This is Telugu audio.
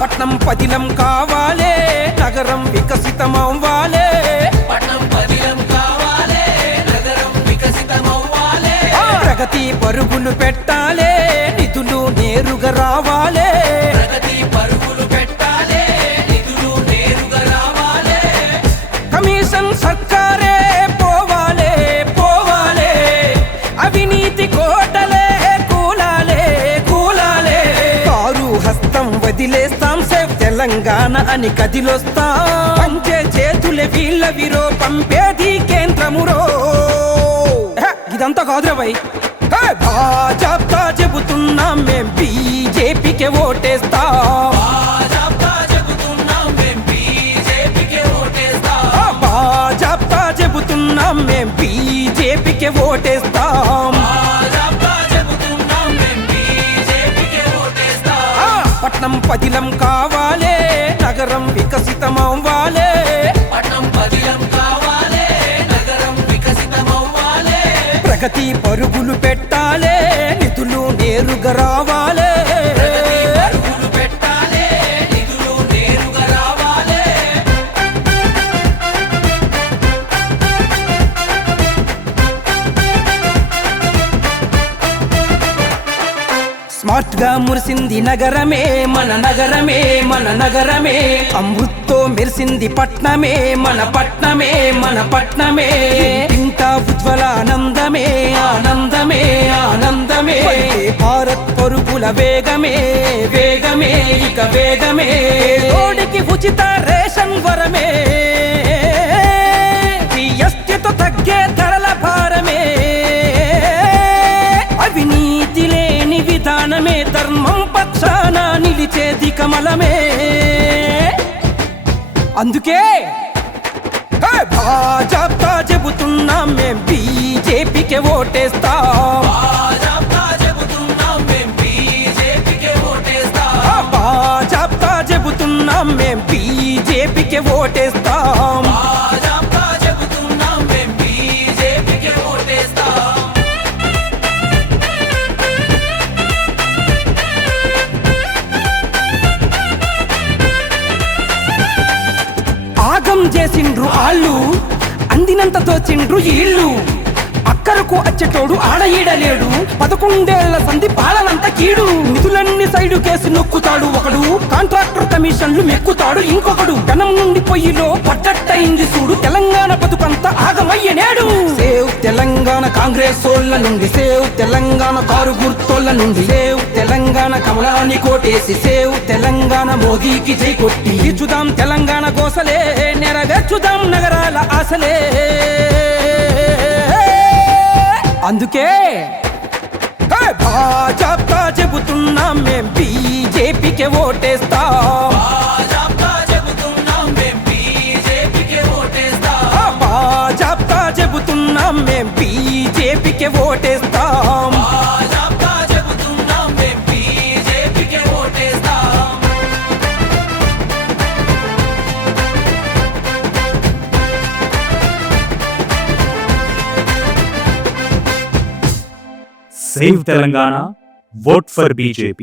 పట్నం పదిలం కావాలే, నగరం వికసితమవ్వాలే. పట్నం పదిలం కావాలే, నగరం వికసితమవ్వాలే. ప్రగతి పరుగులు పెట్టాలే, నిధులు నేరుగా రావాలే. ప్రగతి పరుగులు పెట్టాలే, నిధులు నేరుగా రావాలే. కమిషన్ సర్కారే పోవాలే పోవాలే, అవినీతి కోటలే కూలాలే కూలాలే. కారు హస్తం వదిలేస్తాం, సేవ్ తెలంగాణ అని కదిలొస్తాం. పంచే చేతులే వీళ్ళ విరో, పంపేది కేంద్రమురో. ఇదంతా కాదురా భయ్, భాజపా చెబుతున్నాం మేం బీజేపీకే ఓటేస్తాం. భాజపా చెబుతున్నాం మేం బీజేపీకే ఓటేస్తాం. భాజపా చెబుతున్నాం మేం బీజేపీకే ఓటేస్తాం. భాజపా చెబుతున్నాం మేం బీజేపీకే ఓటేస్తాం. పట్నం పదిలం కావాలే, నగరం వికసితమవ్వాలే. పట్నం పదిలం కావాలే, నగరం వికసితమవ్వాలే. ప్రగతి పరుగులు పెట్టాలే, నిధులు నేరుగా రావాలే. ప్రగతి పరుగులు పెట్టాలే, నిధులు నేరుగా రావాలే. స్మార్ట్ గా మురిసింది నగరమే, మన నగరమే మన నగరమే. అమృత్తో మెరిసింది పట్నమే, మన పట్నమే మన పట్నమే. ఇంటా ఉజ్వల ఆనందమే ఆనందమే ఆనందమే. భారత్ పరుగుల వేగమే వేగమే ఇక వేగమే. రోడ్డుకి ఉచిత రేషన్ వరమే, జీఎస్టీతో తగ్గే ధరల భారమే. అవినీతి లేని విధానమే, ధర్మం పక్షాన నిలిచేది కమలమే. అందుకే భాజపా చెబుతున్నాం మేం బీజేపీకే ఓటేస్తాం. భాజపా చెబుతున్నాం మేం బీజేపీకే ఓటేస్తాం. భాజపా చెబుతున్నాం మేం బీజేపీకే ఓటేస్తాం. భాజపా చెబుతున్నాం మేం బీజేపీకే ఓటేస్తాం. ఆగం చేసిండ్రు ఆళ్ళు, అందినంత దోచిండ్రు ఈళ్ళు. అక్కరకు అచ్చటోడు ఆడ ఈడలేడు, 11 సంధి పాలనంత కీడు. నిధులన్నీ సైడు కేసు నొక్కుతాడు ఒకడు, కాంట్రాక్టర్ కమిషన్లు మెక్కుతాడు ఇంకొకడు. జనం నుండి పొయ్యిలో పట్టట్టయింది చూడు, తెలంగాణ బతుకంతా ఆగమయ్యనేడు. సేవ్ తెలంగాణ కాంగ్రెస్ ఓళ్ళ నుండి, సేవ్ తెలంగాణ కారు గుర్తోళ్ళ నుండి, సేవ్ తెలంగాణ కమలాన్ని కోటేసి, సేవ్ తెలంగాణ మోదీకి జై కొట్టి. ఇచ్చుదాం తెలంగాణ గోసలే, నెరవేర్చుదాం నగరాల ఆశలే. అందుకే భాజపా చెబుతున్నాం మేం బీజేపీకే ఓటేస్తాం. భాజపా చెబుతున్నాం మేం బీజేపీకే ఓటేస్తాం. భాజపా చెబుతున్నాం మేం బీజేపీకే ఓటేస్తాం. భాజపా చెబుతున్నాం మేం బీజేపీకే ఓటేస్తాం. Save Telangana, vote for BJP.